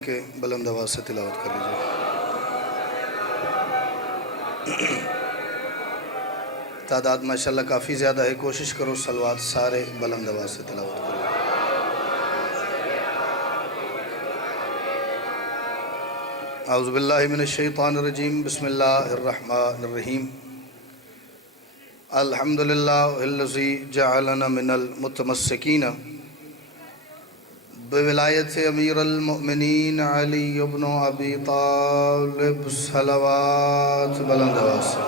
के बुलंद आवाज़ से तिलावत कर लीजिए। तादाद माशाल्लाह काफ़ी ज़्यादा है, कोशिश करो सलवात सारे बुलंद आवाज़ से तिलावत करो। औज़ु बिल्लाहि मिनश शैतानिर रजीम, बिस्मिल्लाहिर रहमानिर रहीम। अल्हम्दुलिल्लाहिल्लज़ी जअलना मिनल मुतमस्सिकीन बिविलायत अमीरुल मोमिनीन अली इब्न अबी तालिब सलवात बुलंद आवाज़ से।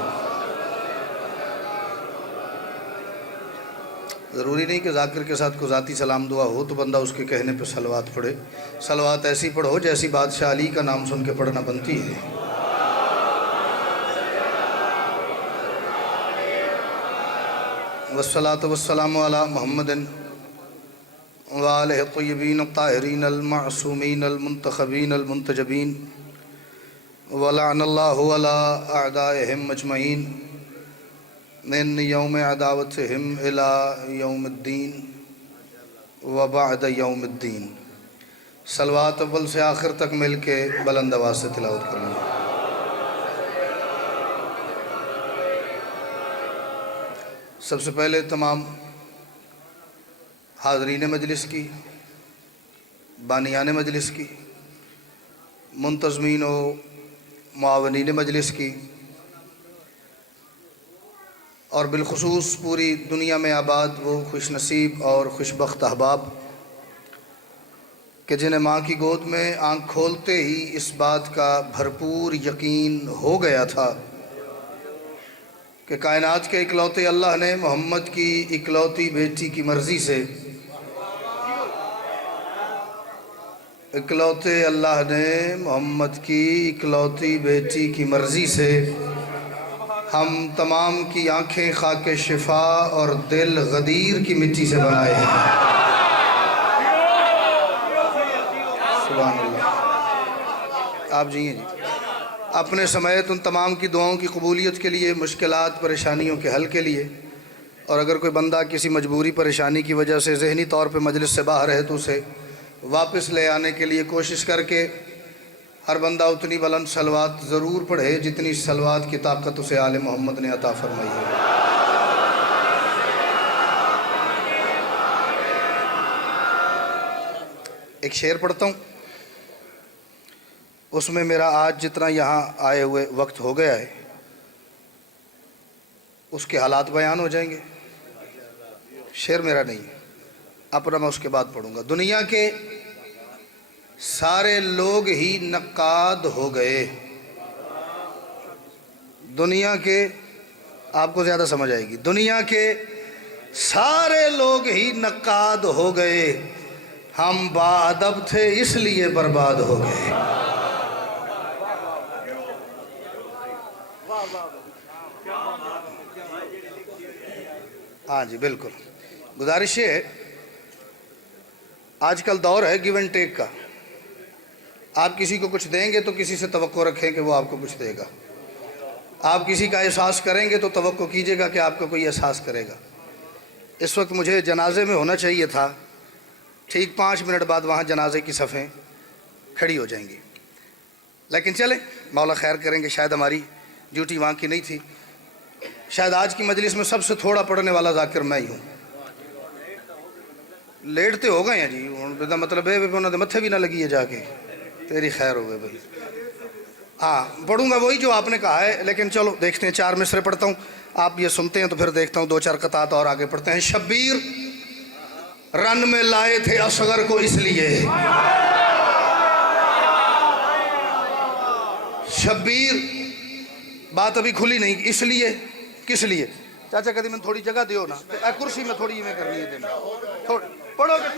ज़रूरी नहीं कि ज़ाकिर के साथ को ज़ाती सलाम दुआ हो तो बंदा उसके कहने पर सलवात पढ़े। सलवात ऐसी पढ़ो जैसी बादशाह अली का नाम सुन के पढ़ना बनती है। वस्सलातु वस्सलामु अला मुहम्मदिन व आलिहि तय्यबीन ताहिरीन अल मासूमीन अल मुंतखबीन अल मुंतजबीन व लअनल्लाहु अला अअदाइहिम अजमईन मिन यौम अदावतिहिम इला यौमिद्दीन व बअद यौमिद्दीन। सलवात अव्वल से आखिर तक मिल के बुलंद आवाज़ से तिलावत करेंगे। सबसे पहले तमाम हाज़रीन मजलिस की, बानियान मजलिस की, मुंतज़मीन व मुआवनीन मजलिस की और बिलखुसूस पूरी दुनिया में आबाद वो खुशनसीब और खुशबख्त अहबाब कि जिन्हें माँ की गोद में आँख खोलते ही इस बात का भरपूर यकीन हो गया था कि कायनात के इकलौते अल्लाह ने मोहम्मद की इकलौती बेटी की मर्ज़ी से, इकलौते अल्लाह ने मोहम्मद की इकलौती बेटी की मर्ज़ी से हम तमाम की आँखें खाके शिफा और दिल गदीर की मिट्टी से बनाए हैं। सुभान अल्लाह। आप जिए जी अपने समेत उन तमाम की दुआओं की कबूलियत के लिए, मुश्किलात परेशानियों के हल के लिए, और अगर कोई बंदा किसी मजबूरी परेशानी की वजह से ज़हनी तौर पे मजलिस से बाहर है तो उसे वापस ले आने के लिए कोशिश करके हर बंदा उतनी बुलंद सलवात ज़रूर पढ़े जितनी सलवात की ताकत उसे आले मोहम्मद ने अता फरमाई है। एक शेर पढ़ता हूँ, उसमें मेरा आज जितना यहाँ आए हुए वक्त हो गया है उसके हालात बयान हो जाएंगे। शेर मेरा नहीं है, अपना मैं उसके बाद पढ़ूँगा। दुनिया के सारे लोग ही नक्काद हो गए। दुनिया के, आपको ज़्यादा समझ आएगी, दुनिया के सारे लोग ही नक्काद हो गए, हम बाअदब थे इसलिए बर्बाद हो गए। हाँ जी बिल्कुल। गुजारिश है, आजकल दौर है गिव एंड टेक का। आप किसी को कुछ देंगे तो किसी से तवक्को रखें कि वो आपको कुछ देगा। आप किसी का एहसास करेंगे तो तवक्को कीजिएगा कि आपको कोई एहसास करेगा। इस वक्त मुझे जनाजे में होना चाहिए था, ठीक 5 मिनट बाद वहाँ जनाजे की सफ़ें खड़ी हो जाएंगी, लेकिन चले मौला खैर करेंगे। शायद हमारी ड्यूटी वहाँ की नहीं थी। शायद आज की मजलिस में सबसे थोड़ा पढ़ने वाला ज़ाकिर मैं ही हूँ। लेट तो हो गए हैं जी, उनका मतलब है उन्होंने मत्थे भी ना लगी है जाके, तेरी खैर हो गए भाई। हाँ पढ़ूंगा वही जो आपने कहा है, लेकिन चलो देखते हैं। 4 मिसरे पढ़ता हूँ, आप ये सुनते हैं तो फिर देखता हूँ 2-4 कतात और आगे पढ़ते हैं। शब्बीर रन में लाए थे असगर को इसलिए, शब्बीर बात अभी खुली नहीं, इसलिए किस लिए? चाचा कभी मैं थोड़ी जगह दियो ना, कुर्सी में थोड़ी में करनी है देना, थोड़ी पढ़ोगे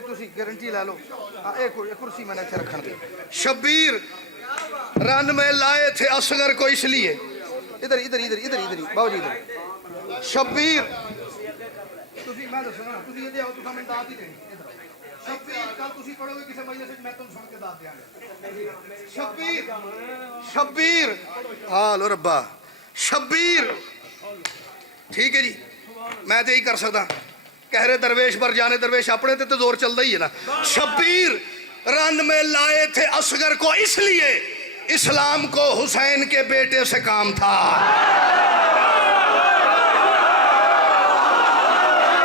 तुसी गारंटी ला लो। हाँ एक कुर्सी मैंने इत्थे रखन दे। शब्बीर रन में लाए थे असगर को इसलिए, इधर इधर इधर इधर इधर बाबू जी इधर। शब्बीर तुसी मैं दसना, तुसी ये आओ, तुसा मैं दात ही देनी। शब्बीर कल तुसी पढ़ोगे किसी मजलिस में, मैं तुम सुन के दात देंगे। शब्बीर शब्बीर हाँ लो रब्बा। शब्बीर ठीक है जी, मैं तो यही कर सकता। कह रहे दरवेश पर जाने दरवेश अपने ते तो जोर चलता ही है ना। शब्बीर रन में लाए थे असगर को इसलिए इस्लाम को हुसैन के बेटे से काम था।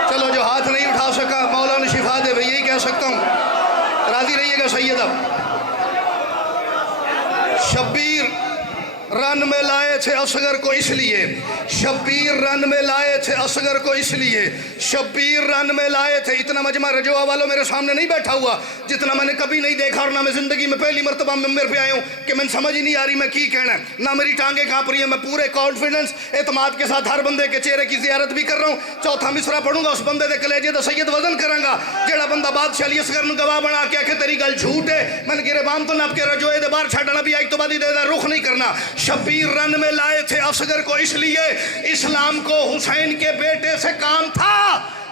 चलो जो हाथ नहीं उठा सका मौला ने शिफा दे, भाई यही कह सकता हूँ। राजी रहिएगा सैयद। अब शब्बीर रन में लाए थे असगर को इसलिए, शब्बीर रन में लाए थे असगर को इसलिए, शब्बीर रन में लाए थे। इतना मजमा रजवा वालों मेरे सामने नहीं बैठा हुआ जितना मैंने कभी नहीं देखा, और ना मैं जिंदगी में पहली मरतबा मेंबर पे आया हूँ कि मैंने समझ ही नहीं आ रही मैं की कहना है, ना मेरी टांगे कांप रही है। मैं पूरे कॉन्फिडेंस एतमाद के साथ हर बंदे के चेहरे की जियारत भी कर रहा हूँ। चौथा मिसरा पढ़ूंगा, उस बंदे के कलेजे दा सैयद वजन करांगा जेड़ा बंदा बादशाह अली असगर नूं गवाह बना के आखे तेरी गल झूठ है, मैंने गिरेबान तो नाप के रजोए दे बाहर छड्डना भी आज तो बाद ही दे रुख नहीं करना। शब्बीर रन में लाए थे असगर को इसलिए इस्लाम को हुसैन के बेटे से काम था।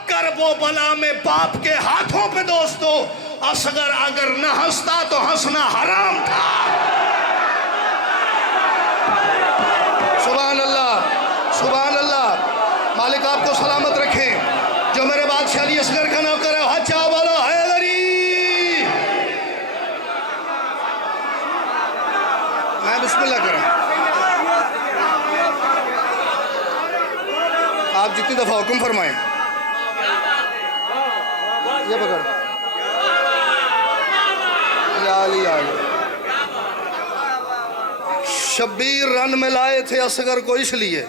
करबो बला में बाप के हाथों पे दोस्तों असगर अगर न हंसता तो हंसना हराम था। सुभान अल्लाह, सुभान अल्लाह। मालिक आपको सलामत रखे। जो मेरे बादशाह अली असगर का नौकर है, हाथ चाओ बोलो हैदरी। मैं बिस्मिल्लाह करूं। आप जितनी दफा हुक्म फरमाएं। ये पकड़ शब्बीर रन में लाए थे असगर को इसलिए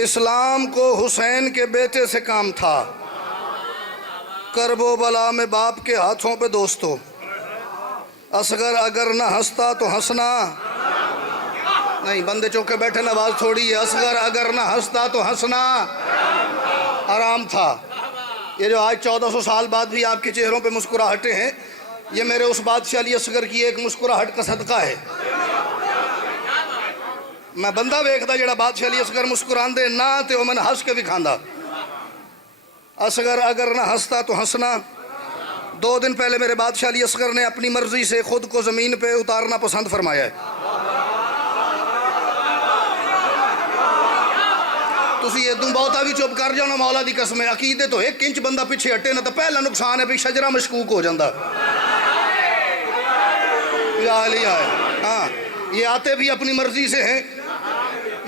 इस्लाम को हुसैन के बेटे से काम था। करबो बला में बाप के हाथों पे दोस्तों असगर अगर न हंसता तो हंसना नहीं। बंदे चौके बैठे ना, बात थोड़ी है। असगर अगर न हंसता तो हंसना आराम था। ये जो आज 1400 साल बाद भी आपके चेहरों पे मुस्कुराहटें हैं, ये मेरे उस बादशाह अली असगर की एक मुस्कुराहट का सदका है। मैं बंदा वेखदा जेड़ा बादशाह अली असगर मुस्कुरांदे ना ते वो मैंने हंस के भी खांदा। असगर अगर न हंसता तो हंसना। 2 दिन पहले मेरे बादशाह अली असगर ने अपनी मर्जी से खुद को ज़मीन पे उतारना पसंद फरमाया है। तुसी इदू बहुता भी चुप कर जाओ ना, मौला दी कसम। अकीदे तो 1 इंच बंदा पीछे हटे ना तो पहला नुकसान है भी शजरा मशकूक हो जाता। हाँ, ये आते भी अपनी मर्जी से हैं,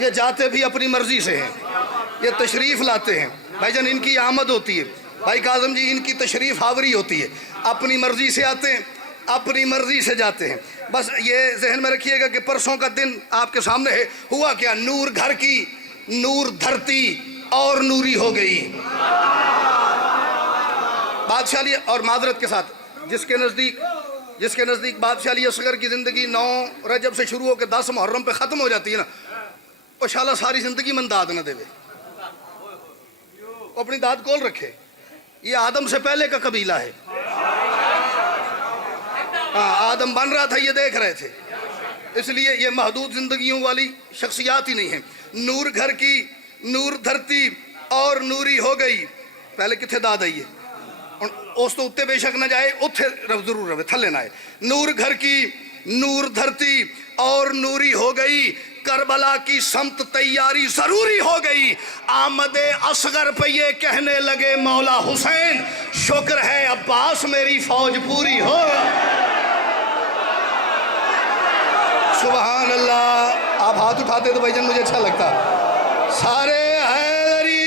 ये जाते भी अपनी मर्जी से हैं। ये तशरीफ़ लाते हैं भाईजान, इनकी आमद होती है। भाई काज़म जी इनकी तशरीफ़ हावरी होती है। अपनी मर्जी से आते हैं, अपनी मर्जी से जाते हैं। बस ये जहन में रखिएगा कि परसों का दिन आपके सामने है। हुआ क्या, नूर घर की नूर धरती और नूरी हो गई। बादशाह अली और माजरत के साथ जिसके नज़दीक बादशाह अली असगर की ज़िंदगी 9 रजब से शुरू होकर 10 मुहर्रम पे ख़त्म हो जाती है ना, वो शाला सारी ज़िंदगी मन दाद न देवे, वो अपनी दाद कोल रखे। ये आदम से पहले का कबीला है। हाँ, आदम बन रहा था, ये देख रहे थे, इसलिए ये महदूद ज़िंदगियों वाली शख्सियात ही नहीं है। नूर घर की नूर धरती और नूरी हो गई। पहले कितने दाद आई है, उस तो उत्ते बेशक न जाए, उत्थे जरूर रहे, थले ना आए। नूर घर की नूर धरती और नूरी हो गई। करबला की समत तैयारी जरूरी हो गई। आमदे असगर पे ये कहने लगे मौला हुसैन शुक्र है अब्बास मेरी फौज पूरी हो। सुभान अल्लाह। आप हाथ उठाते तो भाईजान मुझे अच्छा लगता। सारे हैदरी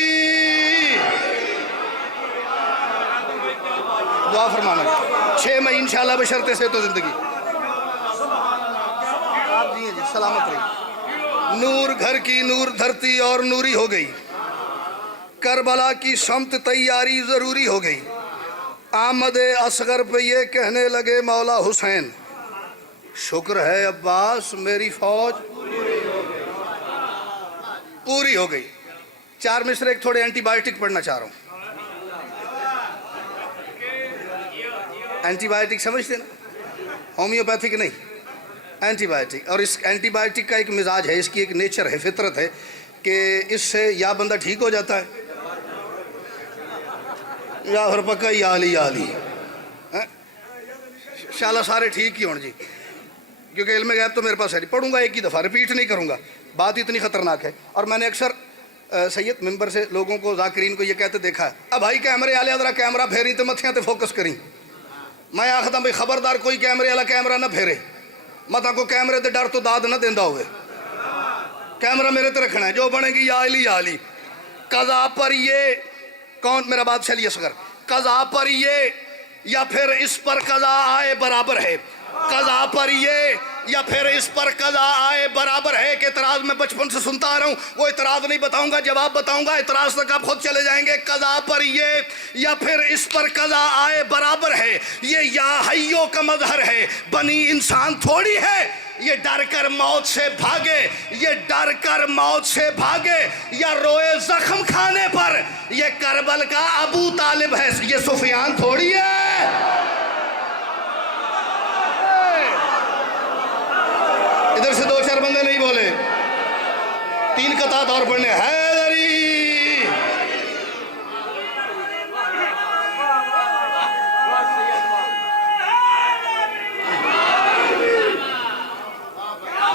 दुआ फरमाना। 6 मई इंशाल्लाह बशर्ते से तो जिंदगी आप जी जी सलामत रही। नूर घर की नूर धरती और नूरी हो गई। करबला की समत तैयारी जरूरी हो गई। आमदे असगर पे ये कहने लगे मौला हुसैन शुक्र है अब्बास मेरी फौज पूरी हो गई। 4 मिसरे एक थोड़े एंटीबायोटिक पढ़ना चाह रहा हूं। एंटीबायोटिक समझते ना, होम्योपैथिक नहीं, एंटीबायोटिक। और इस एंटीबायोटिक का एक मिजाज है, इसकी एक नेचर है, फितरत है कि इससे या बंदा ठीक हो जाता है या हर पक्का याली याली शाला सारे ठीक ही हों जी, क्योंकि इल्म गैब तो मेरे पास है नहीं। पढ़ूंगा एक ही दफ़ा, रिपीट नहीं करूंगा, बात इतनी ख़तरनाक है। और मैंने अक्सर सैयद मिंबर से लोगों को, जाकिरीन को ये कहते देखा है, अब भाई कैमरे आले अदरा कैमरा फेरी तो मत्थियाँ तो फोकस करी, मैं आखदा भाई खबरदार कोई कैमरे वाला कैमरा ना फेरे, मत को कैमरे ते डर तो दाद ना देंदा होवे। कैमरा मेरे ते रखना है, जो बनेगी या अली। कज़ा पर ये कौन, मेरा बात चलिए असगर, कज़ा पर ये या फिर इस पर कज़ा आए बराबर है, कज़ा पर ये या फिर इस पर कज़ा आए बराबर है। कि इतराज़ मैं बचपन से सुनता आ रहा हूँ, वो इतराज़ नहीं बताऊंगा, जवाब बताऊंगा, इतराज़ तक आप खुद चले जाएंगे। कज़ा पर ये या फिर इस पर कज़ा आए बराबर है, ये या हय्यो का मज़हर है, बनी इंसान थोड़ी है ये डर कर मौत से भागे, ये डर कर मौत से भागे, या रोए जख्म खाने पर ये करबल का अबू तालिब है, ये सुफियान थोड़ी है। इधर से 2-4 बंदे नहीं बोले, 3 कतात और पढ़ने हैदरी।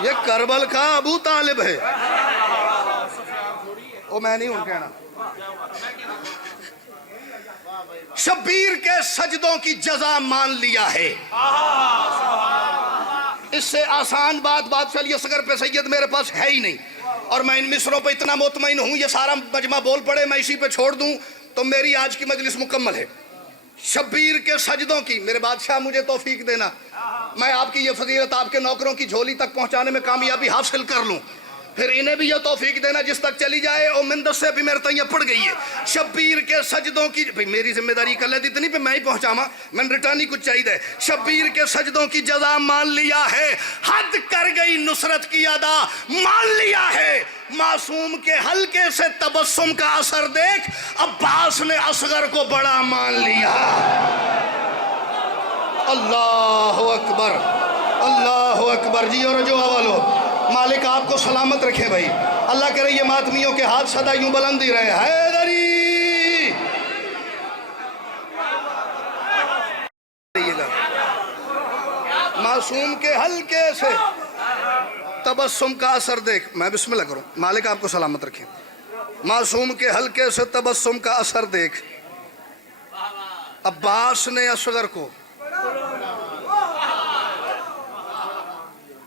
ये करबल का अबू तालिब है, वो मैं नहीं हूं कहना। शब्बीर के सजदों की जजा मान लिया है, इससे आसान बात चलिए असगर पे सैयद मेरे पास है ही नहीं, और मैं इन मिसरों पे इतना मुतमईन हूं, ये सारा मजमा बोल पड़े मैं इसी पे छोड़ दूं तो मेरी आज की मजलिस मुकम्मल है। शब्बीर के सजदों की, मेरे बादशाह मुझे तौफीक देना, मैं आपकी ये फजीलत आपके नौकरों की झोली तक पहुंचाने में कामयाबी हासिल कर लूं, फिर इन्हें भी यह तौफीक देना जिस तक चली जाए और मिंदस से भी मेरे तैयार पड़ गई है। शब्बीर के सजदों की, भाई मेरी जिम्मेदारी कर लेती इतनी पे मैं ही पहुंचावा, मैंने रिटर्न ही कुछ चाहिए। शब्बीर के सजदों की जजा मान लिया है, हद कर गई नुसरत की अदा मान लिया है, मासूम के हल्के से तबस्सुम का असर देख अब्बास ने असगर को बड़ा मान लिया। अल्लाह अकबर, अल्लाह अकबर जी। और जो वालो मालिक आपको सलामत रखे भाई, अल्लाह करे ये मातमियों के हाथ सदा यूं बुलंद ही रहे। हैदरी मासूम के हल्के से तबस्सुम का असर देख, मैं बिस्मिल्लाह करूं, मालिक आपको सलामत रखे। मासूम के हल्के से तबस्सुम का असर देख अब्बास ने असगर को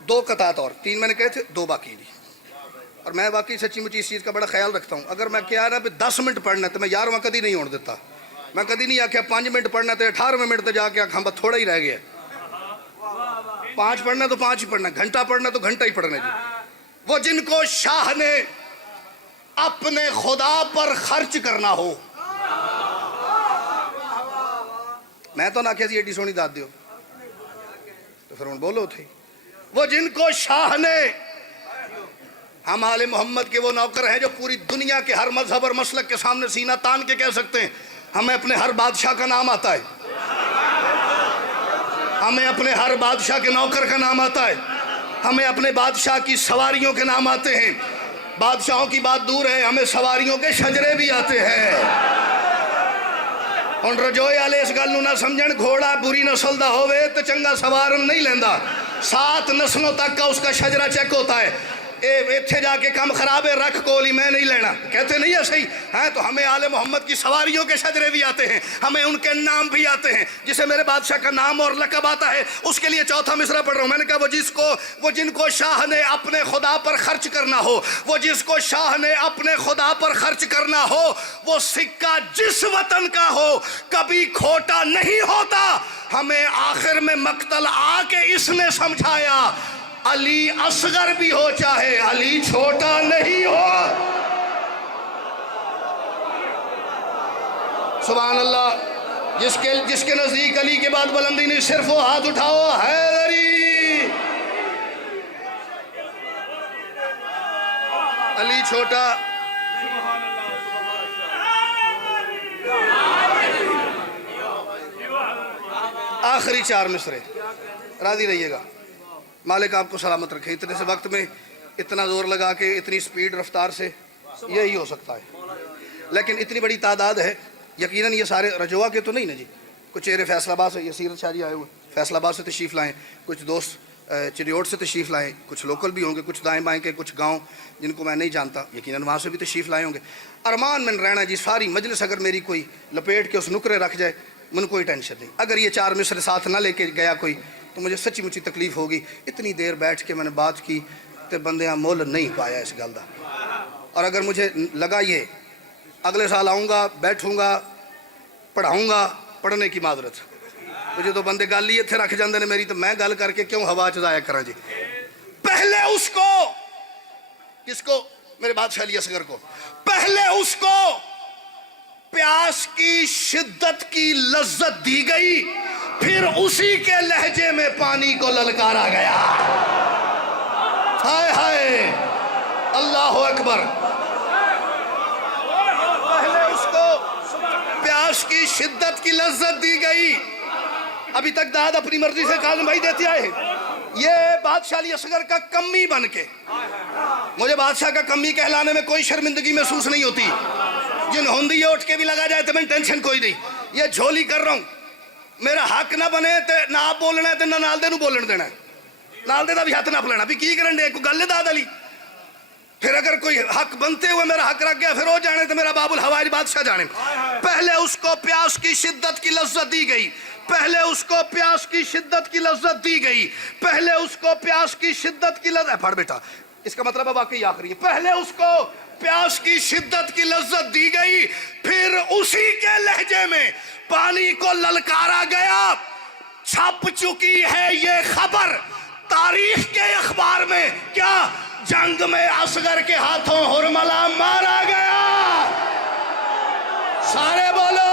2 कतात और 3 मैंने कहे थे, 2 बाकी थी। और मैं बाकी सच्ची मुच्ची इस चीज़ का बड़ा ख्याल रखता हूँ, अगर मैं क्या ना 10 मिनट पढ़ना तो मैं 11वां कभी नहीं होने देता, मैं कभी नहीं आख्या 5 मिनट पढ़ना तो 18वें मिनट तो जाके आखा बस थोड़ा ही रह गया, 5 पढ़ना तो 5 ही पढ़ना, घंटा पढ़ना तो घंटा ही पढ़ना जी। वो जिनको शाह ने अपने खुदा पर खर्च करना हो, मैं तो ना आख्या एडी सोनी दाद दियो तो फिर हम बोलो थे। वो जिनको शाह ने, हम आले मोहम्मद के वो नौकर हैं जो पूरी दुनिया के हर मजहब और मसलक के सामने सीना तान के कह सकते हैं हमें अपने हर बादशाह का नाम आता है, हमें अपने हर बादशाह के नौकर का नाम आता है, हमें अपने बादशाह की सवारियों के नाम आते हैं। बादशाहों की बात दूर है, हमें सवारियों के शजरे भी आते हैं। ਹੁਣ रजोए वाले इस गल ना समझण, घोड़ा बुरी नस्ल का होवे तो चंगा सवार नहीं लेंदा, 7 नस्लों तक का उसका शजरा चेक होता है। इत्थे जाके काम खराब है रख कोली मैं नहीं लेना, कहते नहीं है सही है। तो हमें आले मोहम्मद की सवारियों के शजरे भी आते हैं, हमें उनके नाम भी आते हैं, जिसे मेरे बादशाह का नाम और लकब आता है उसके लिए चौथा मिसरा पढ़ रहा हूँ। मैंने कहा वो जिनको शाह ने अपने खुदा पर खर्च करना हो, वो जिसको शाह ने अपने खुदा पर खर्च करना हो, वो सिक्का जिस वतन का हो कभी खोटा नहीं होता। हमें आखिर में मक्तल आके इसने समझाया अली असगर भी हो चाहे अली छोटा नहीं हो। सुभान अल्लाह। जिसके नजदीक अली के बाद बुलंदी नहीं, सिर्फ वो हाथ उठाओ हैदरी। अली छोटा, आखिरी 4 मिसरे, राजी रहिएगा, मालिक आपको सलामत रखे। इतने से वक्त में इतना जोर लगा के इतनी स्पीड रफ्तार से यही हो सकता है, लेकिन इतनी बड़ी तादाद है, यकीनन ये सारे रजवा के तो नहीं ना जी, कुछ चेहरे फैसलाबाद से, ये सीरत शाह जी आए हुए फैसलाबाद से तशरीफ़ लाएँ, कुछ दोस्त चिड़ियोट से तशरीफ़ लाएँ, कुछ लोकल भी होंगे, कुछ दाएँ बाएँ के, कुछ गाँव जिनको मैं नहीं जानता यकीनन वहाँ से भी तशरीफ़ लाए होंगे। अरमान में रहना जी, सारी मजलिस अगर मेरी कोई लपेट के उस नुकरे रख जाए मुझे कोई टेंशन नहीं। अगर ये 4 मिसरे साथ ना लेके गया कोई तो मुझे सच्ची मुच्ची तकलीफ होगी। इतनी देर बैठ के मैंने बात की तो बंदे मुल नहीं पाया इस गल का। और अगर मुझे लगा ये अगले साल आऊँगा, बैठूँगा, पढ़ाऊँगा, पढ़ने की माजरत मुझे तो बंदे गल ही इत्थे रख जाते हैं मेरी, तो मैं गल करके क्यों हवा च जाया करा जी। पहले उसको, किसको? मेरे बादशाह अली असगर को। पहले उसको प्यास की शिद्दत की लज्जत दी गई, फिर उसी के लहजे में पानी को ललकारा गया। हाय हाय, अल्लाह अकबर। पहले उसको प्यास की शिद्दत की लज्जत दी गई। अभी तक दाद अपनी मर्जी से काज़िम भाई देते आए हैं। ये बादशाह अली असगर का कमी बन के, मुझे बादशाह का कमी कहलाने में कोई शर्मिंदगी महसूस नहीं होती। जिन हुंदी उठ के भी लगा जाए तो मैं टेंशन कोई नहीं। ये झोली कर रहा हूं, मेरा हक ना बने तो ना आप बोलना है तो ना नाल दे नूं बोलन देना है। नाल दे दा भी हथ नप लेना भी की करन दे, कोई गल है दाद अली। फिर अगर कोई हक बनते हुए मेरा हक रख गया फिर वो जाने तो मेरा बाबुल हवाई बादशाह जाने। पहले उसको प्यास की शिद्दत की लज्जत दी गई, पहले उसको प्यास की शिद्दत की लज्जत दी गई, पहले उसको प्यास की शिद्दत की लज्जत। पढ़ बेटा, इसका मतलब है वाकई आखिरी है। पहले उसको प्यास की शिद्दत की लज्जत दी गई, फिर उसी के लहजे में पानी को ललकारा गया। छप चुकी है ये खबर तारीख के अखबार में, क्या जंग में असगर के हाथों हुरमला मारा गया। सारे बोलो